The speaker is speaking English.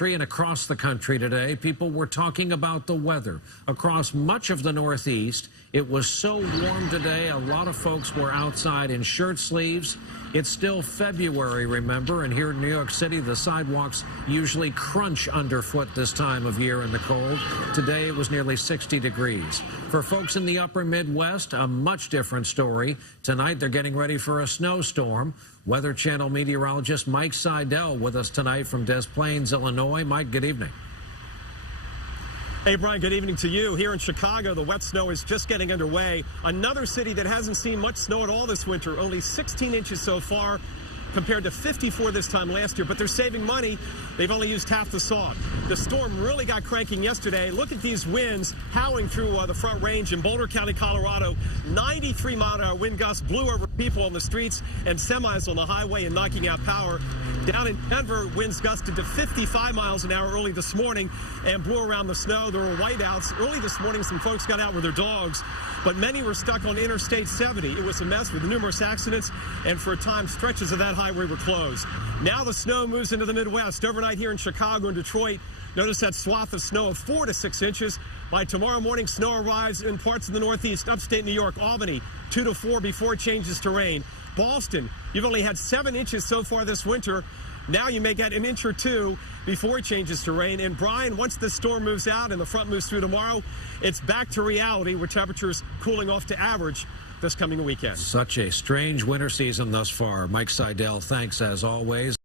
And across the country today, people were talking about the weather. Across much of the Northeast, it was so warm today, a lot of folks were outside in shirt sleeves. It's still February, remember, and here in New York City, the sidewalks usually crunch underfoot this time of year in the cold. Today, it was nearly 60 degrees. For folks in the upper Midwest, a much different story. Tonight, they're getting ready for a snowstorm. Weather Channel meteorologist Mike Seidel with us tonight from Des Plaines, Illinois. Mike, good evening. Hey, Brian, good evening to you. Here in Chicago, the wet snow is just getting underway. Another city that hasn't seen much snow at all this winter, only 16 inches so far, compared to 54 this time last year, but they're saving money. They've only used half the song. The storm really got cranking yesterday. Look at these winds howling through the Front Range in Boulder County, Colorado. 93-mile-an-hour wind gusts blew over people on the streets and semis on the highway and knocking out power. Down in Denver, winds gusted to 55 miles an hour early this morning and blew around the snow. There were whiteouts. Early this morning, some folks got out with their dogs, but many were stuck on Interstate 70. It was a mess with numerous accidents, and for a time, stretches of that highway were closed. Now the snow moves into the Midwest. Overnight here in Chicago and Detroit, notice that swath of snow of 4 to 6 inches. By tomorrow morning, snow arrives in parts of the Northeast, upstate New York, Albany, 2 to 4 before it changes to rain. Boston, you've only had 7 inches so far this winter. Now you may get an inch or two before it changes to rain. And Brian, once this storm moves out and the front moves through tomorrow, it's back to reality with temperatures cooling off to average this coming weekend. Such a strange winter season thus far. Mike Seidel, thanks as always.